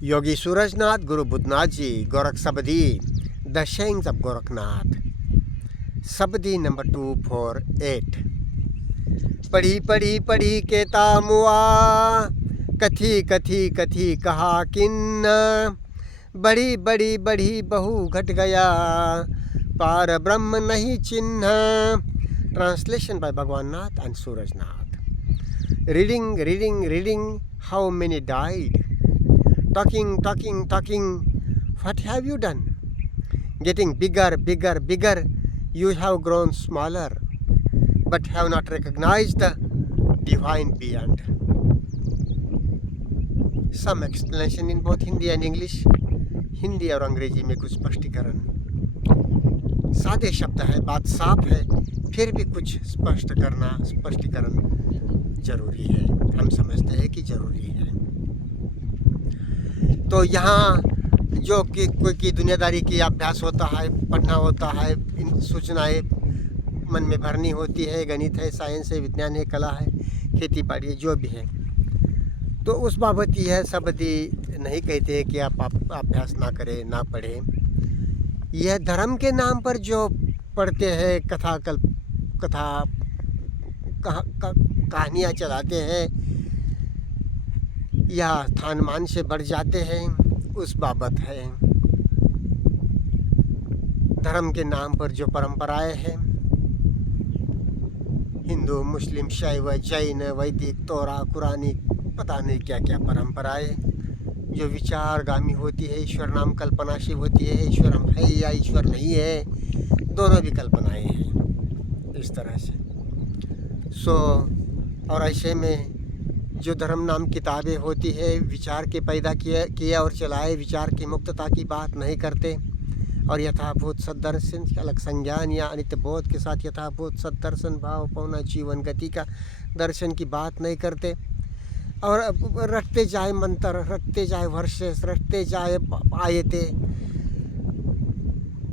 Yogi Surajnath, Guru Buddhanath ji, Gorakh Sabadi, the sayings of Gorakhnath, Sabadi number 248। पढ़ी पढ़ी पढ़ी के तामुआ, कथी कथी कथी कहा किन्न, बड़ी बड़ी बड़ी बहु घट गया, पार ब्रह्म नहीं चिन्ह। Translation by Bhagwan Nath and Surajnath. Reading, how many died? Talking, what have you done? Getting bigger, you have grown smaller, but have not recognized the divine beyond. Some explanation in both Hindi and English. Hindi और अंग्रेजी में कुछ स्पष्टीकरण। सादे शब्द है, बात साफ है, फिर भी कुछ स्पष्टीकरण जरूरी है। हम समझते हैं कि जरूरी है। तो यहाँ जो कि कोई की दुनियादारी की अभ्यास होता है, पढ़ना होता है, इन सूचनाएं मन में भरनी होती है, गणित है, साइंस है, विज्ञान है, कला है, खेती बाड़ी है, जो भी है, तो उस बाबत यह सबदी नहीं कहते हैं कि आप अभ्यास ना करें, ना पढ़ें। यह धर्म के नाम पर जो पढ़ते हैं, कहानियाँ चलाते हैं या स्थान मान से बढ़ जाते हैं, उस बाबत है। धर्म के नाम पर जो परंपराएं हैं, हिंदू, मुस्लिम, शैव, जैन, वैदिक, तोरा, कुरानी, पता नहीं क्या क्या परंपराएं जो विचारगामी होती है, ईश्वर नाम कल्पना से होती है। ईश्वर हम है या ईश्वर नहीं है, दोनों भी कल्पनाएं हैं इस तरह से। और ऐसे में जो धर्म नाम किताबें होती है, विचार के पैदा किए और चलाए, विचार की मुक्तता की बात नहीं करते, और यथाभूत सदर्शन, अलग संज्ञान या अनित्य बोध के साथ यथाभूत सदर्शन भाव पौना जीवन गति का दर्शन की बात नहीं करते, और रटते जाए मंत्र, रटते जाए वर्षेस, रटते जाए आयते।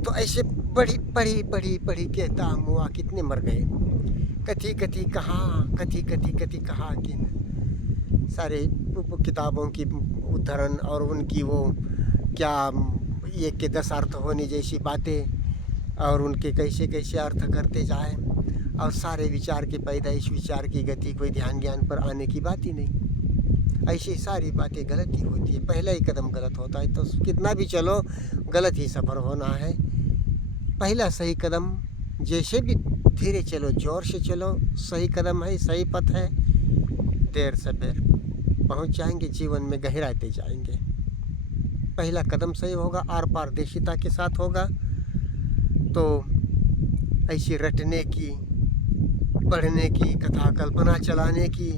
तो ऐसे पढ़ी कहता हुआ कितने मर गए। कथी कथी कहा किन, सारे किताबों की उद्धरण और उनकी वो क्या 1 के 10 अर्थ होने जैसी बातें, और उनके कैसे अर्थ करते जाए, और सारे विचार की पैदाइश, विचार की गति, कोई ध्यान ज्ञान पर आने की बात ही नहीं। ऐसी सारी बातें गलत ही होती है। पहला ही कदम गलत होता है, तो कितना भी चलो गलत ही सफ़र होना है। पहला सही कदम, जैसे भी धीरे चलो, जोर से चलो, सही कदम है, सही पथ है, देर से बेर पहुंच जाएंगे, जीवन में गहराते जाएंगे। पहला कदम सही होगा, आर पारदर्शिता के साथ होगा, तो ऐसी रटने की, पढ़ने की, कथा कल्पना चलाने की,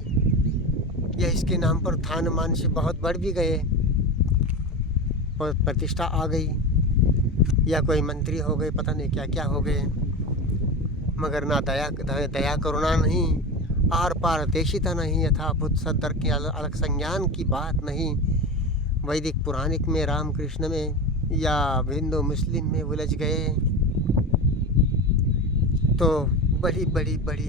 या इसके नाम पर थान मान से बहुत बढ़ भी गए, प्रतिष्ठा आ गई, या कोई मंत्री हो गए, पता नहीं क्या क्या हो गए, मगर ना दया करुणा नहीं, आर पारदर्शिता नहीं, यथाभूत सदर की अलग संज्ञान की बात नहीं, वैदिक पुराणिक में, रामकृष्ण में या हिंदू मुस्लिम में उलझ गए, तो बड़ी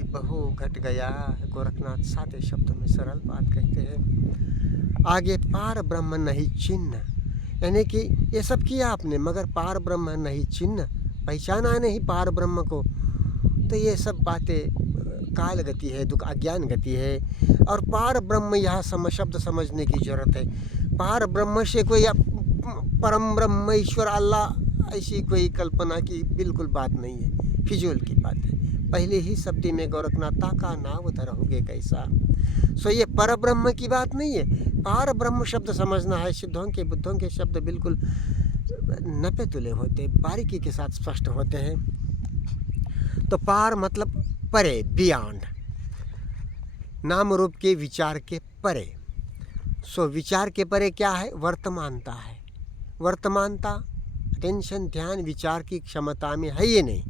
बहु घट गया। गोरखनाथ सादे शब्दों में सरल बात कहते हैं। आगे पार ब्रह्म नहीं चिन्ह, यानी कि ये सब किया आपने, मगर पार ब्रह्म नहीं चिन्ह, पहचाना नहीं पार ब्रह्म को, तो ये सब बातें काल गति है, दुख अज्ञान गति है। और पार ब्रह्म यहाँ शब्द समझने की जरूरत है। पार ब्रह्म से कोई परम ब्रह्म, ईश्वर, अल्लाह, ऐसी कोई कल्पना की बिल्कुल बात नहीं है, फिजूल की बात है। पहले ही शब्दी में गोरखनाथा का नाव धरोगे कैसा। ये पर ब्रह्म की बात नहीं है। पार ब्रह्म शब्द समझना है। सिद्धों के बुद्धों के शब्द बिल्कुल नपे तुले होते, बारीकी के साथ स्पष्ट होते हैं। तो पार मतलब परे, बियॉन्ड, नाम रूप के विचार के परे। विचार के परे क्या है? वर्तमानता है। वर्तमानता टेंशन, ध्यान, विचार की क्षमता में है ये नहीं।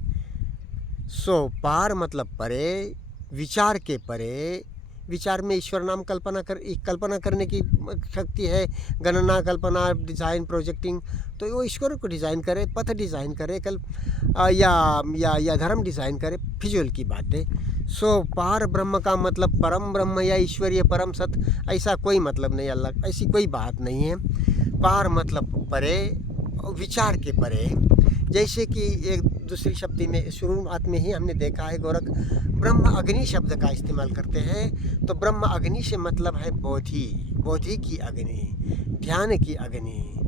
पार मतलब परे, विचार के परे। विचार में ईश्वर नाम कल्पना करने की शक्ति है, गणना, कल्पना, डिज़ाइन, प्रोजेक्टिंग। तो वो ईश्वर को डिज़ाइन करे, पथ डिज़ाइन करे, या धर्म डिज़ाइन करे, फिजूल की बातें। पार ब्रह्म का मतलब परम ब्रह्म या ईश्वरीय परम सत्य, ऐसा कोई मतलब नहीं, अल्लाह ऐसी कोई बात नहीं है। पार मतलब परे, विचार के परे। जैसे कि एक दूसरी शब्द में शुरुआत में ही हमने देखा है गोरख ब्रह्म अग्नि शब्द का इस्तेमाल करते हैं। तो ब्रह्म अग्नि से मतलब है बोधि, बोधि की अग्नि, ध्यान की अग्नि।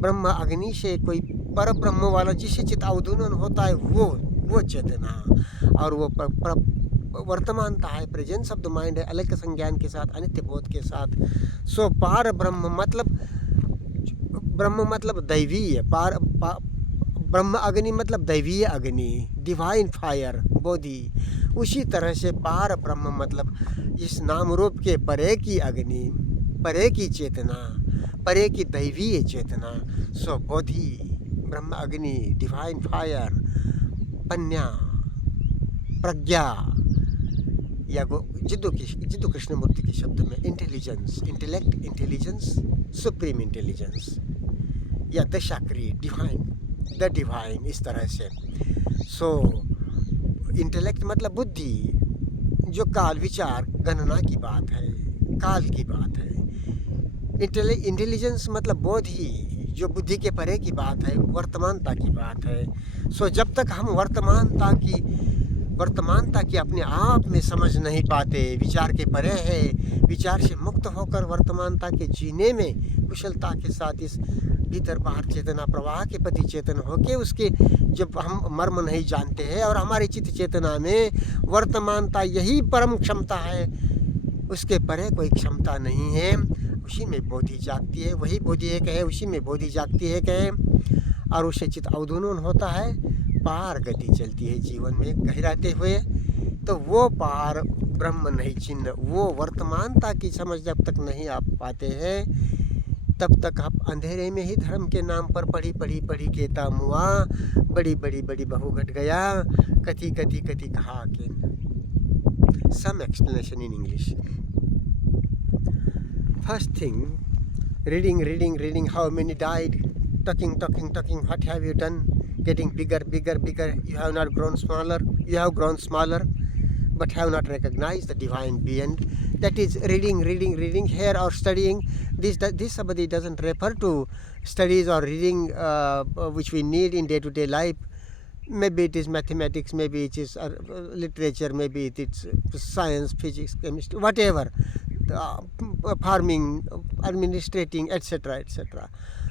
ब्रह्म अग्नि से कोई पर ब्रह्म वाला जिससे चित अवधूनन होता है वो चेतना, और वो वर्तमानता है, प्रेजेंस ऑफ द माइंड है, अलग संज्ञान के साथ, अनित्य बोध के साथ। सो पार ब्रह्म मतलब दैवीय, ब्रह्म अग्नि मतलब दैवीय अग्नि, डिवाइन फायर, बोधि। उसी तरह से पार ब्रह्म मतलब इस नाम रूप के परे की अग्नि, परे की चेतना, परे की दैवीय चेतना। सो बोधि, ब्रह्म अग्नि, डिवाइन फायर, पन्या, प्रज्ञा, या जिद्दू कृष्णमूर्ति के शब्द में intelligence, intellect, intelligence, supreme intelligence, या दशाक्री, डिवाइन, द डिवाइन, इस तरह से। सो इंटेलेक्ट मतलब बुद्धि, जो काल, विचार, गणना की बात है, काल की बात है। इंटेलिजेंस मतलब बोधि, जो बुद्धि के परे की बात है, वर्तमानता की बात है। सो जब तक हम वर्तमानता की अपने आप में समझ नहीं पाते, विचार के परे है, विचार से मुक्त होकर वर्तमानता के जीने में कुशलता के साथ इस भीतर बाहर चेतना प्रवाह के प्रति चेतन होके उसके जब हम मर्म नहीं जानते हैं, और हमारी चित्त चेतना में वर्तमानता यही परम क्षमता है, उसके परे कोई क्षमता नहीं है, उसी में बोधि जागती है। वही बोधि एक है, उसी में बोधि जागती है कहे, और उससे चित्त अवधूनन होता है, पार गति चलती है जीवन में गहराते हुए। तो वो पार ब्रह्म नहीं चिन्ह, वो वर्तमानता की समझ जब तक नहीं आप पाते हैं, तब तक आप अंधेरे में ही धर्म के नाम पर पढ़ी केता मुआ, बड़ी बहू घट गया, कथी कहा के। Some explanation in English. First thing, reading, how many died, talking, what have you done, getting bigger, you have not grown smaller, you have grown smaller, but have not recognized the divine being. That is reading here, or studying. This somebody doesn't refer to studies or reading which we need in day-to-day life. Maybe it is mathematics, maybe it is literature, maybe it is science, physics, chemistry, whatever. Farming, administrating, etc.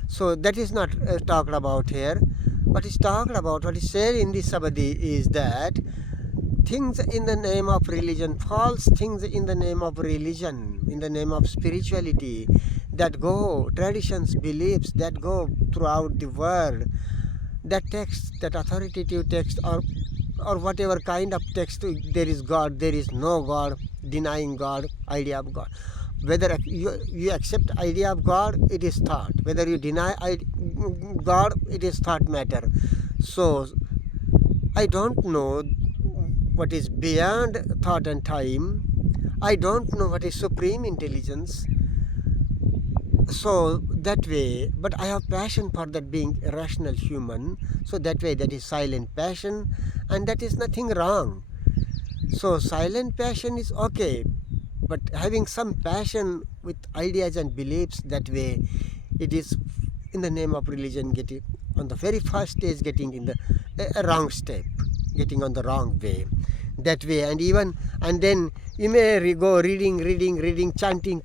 So that is not talked about here. What is talked about, what is said in this sabadi is that things in the name of religion, false things in the name of religion, in the name of spirituality, that go, traditions, beliefs that go throughout the world, that text, that authoritative text, or whatever kind of text, there is God, there is no God, denying God, idea of God. Whether you accept idea of God, it is thought. Whether you deny God, it is thought matter. So I don't know what is beyond thought and time. I don't know what is supreme intelligence. So that way, but I have passion for that being a rational human. So that way, that is silent passion, and that is nothing wrong. So silent passion is okay, but having some passion with ideas and beliefs, that way, it is in the name of religion, getting on the very first stage, getting in the a wrong step, getting on the wrong way. That way, and then you may go reading, chanting,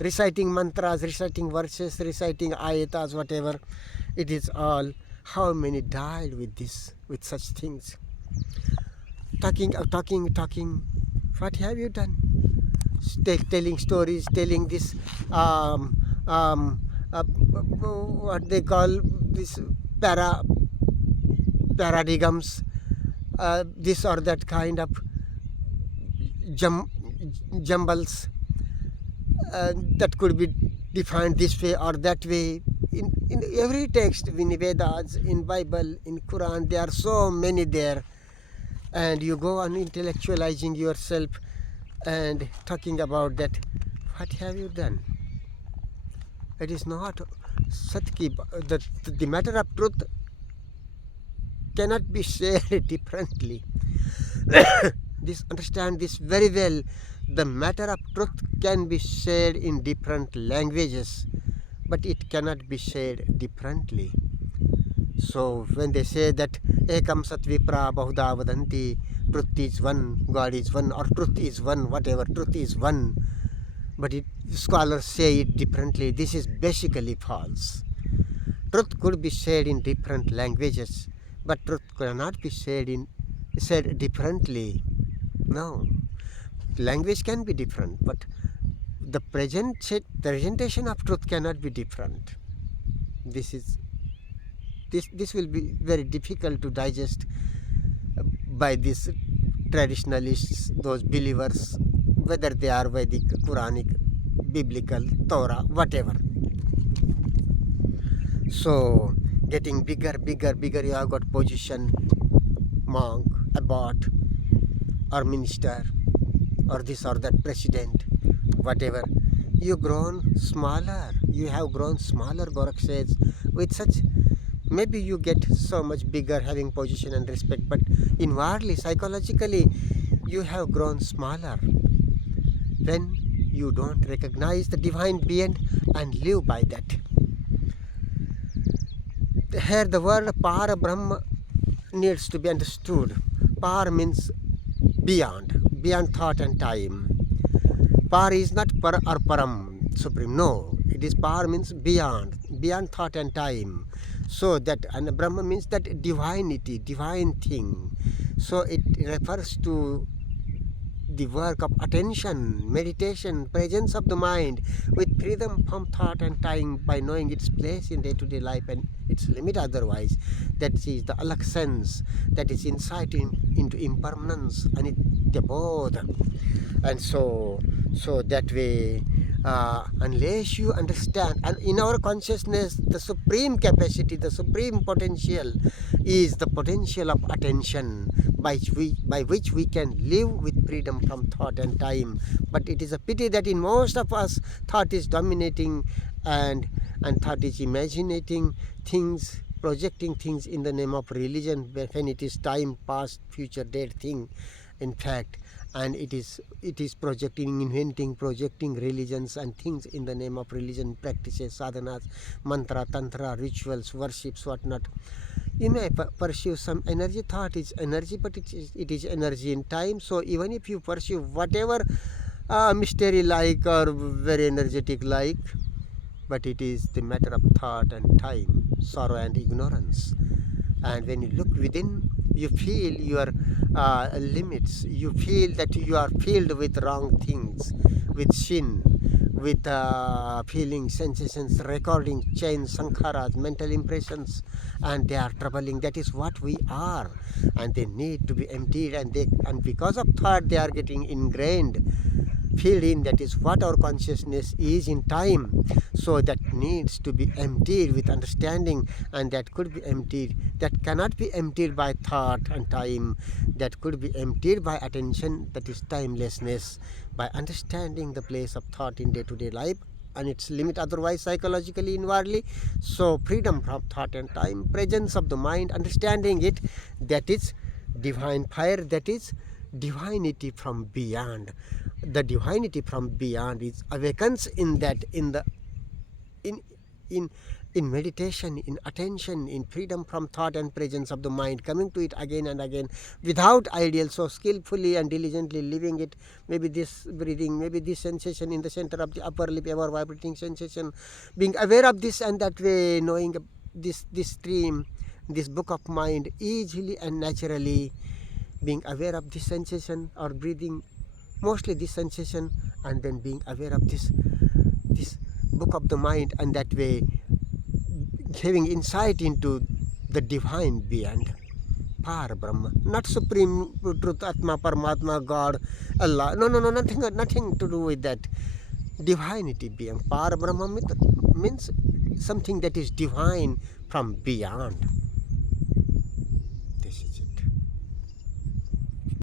reciting mantras, reciting verses, reciting ayatas, whatever. It is all. How many died with this, with such things? Talking. What have you done? Telling stories, telling this, what they call this paradigms. This or that kind of jumbles that could be defined this way or that way. In every text, in Vedas, in Bible, in Quran, there are so many there. And you go on intellectualizing yourself and talking about that. What have you done? It is not Satki. The matter of truth cannot be shared differently. Understand this very well. The matter of truth can be shared in different languages, but it cannot be said differently. So when they say that ekam sat vipra bahuda vadanti, truth is one, God is one, or truth is one, whatever, truth is one, but scholars say it differently. This is basically false. Truth could be said in different languages, but truth cannot be said differently. No, language can be different, but the presentation of truth cannot be different. This will be very difficult to digest by these traditionalists, those believers, whether they are Vedic, Quranic, biblical, Torah, whatever. So getting bigger, you have got position, monk, abbot, or minister, or this or that president, whatever. You have grown smaller, Gorakh says. With such, maybe you get so much bigger, having position and respect, but inwardly, psychologically, you have grown smaller when you don't recognize the divine being and live by that. Here the word Para Brahma needs to be understood. Par means beyond thought and time. Par is not par or param, supreme. No, it is par means beyond thought and time. So that, and Brahma means that divinity, divine thing. So it refers to the work of attention, meditation, presence of the mind with freedom from thought and time, by knowing its place in day-to-day life and its limit otherwise. That is the alak sense, that is insight into impermanence and it both. And so that way, unless you understand, and in our consciousness, the supreme capacity, the supreme potential is the potential of attention, by which we can live with freedom from thought and time. But it is a pity that in most of us, thought is dominating, and thought is imagining things, projecting things in the name of religion, when it is time, past, future, dead thing, in fact. And it is projecting religions and things in the name of religion, practices, sadhanas, mantra, tantra, rituals, worships, whatnot. You may pursue some energy. Thought is energy, but it is energy in time. So even if you pursue whatever mystery like or very energetic like, but it is the matter of thought and time, sorrow and ignorance. And when you look within, you feel your limits. You feel that you are filled with wrong things, with sin, with feelings, sensations, recording, chains, sankharas, mental impressions, and they are troubling. That is what we are, and they need to be emptied, and because of thought they are getting ingrained, filled in. That is what our consciousness is in time. So that needs to be emptied with understanding, and that could be emptied, that cannot be emptied by thought and time, that could be emptied by attention, that is timelessness, by understanding the place of thought in day-to-day life and its limit otherwise, psychologically, inwardly. So freedom from thought and time, presence of the mind, understanding it, that is divine fire, that is divinity from beyond. The divinity from beyond is awakens in that, in meditation, in attention, in freedom from thought and presence of the mind, coming to it again and again without ideal, so skillfully and diligently living it. Maybe this breathing, maybe this sensation in the center of the upper lip, ever vibrating sensation, being aware of this, and that way knowing this stream, this book of mind, easily and naturally being aware of this sensation or breathing, mostly this sensation, and then being aware of this book of the mind, and that way having insight into the divine beyond, Par Brahma, not supreme truth, Atma, Paramatma, God, Allah. No, nothing to do with that. Divinity beyond. Par Brahma means something that is divine from beyond.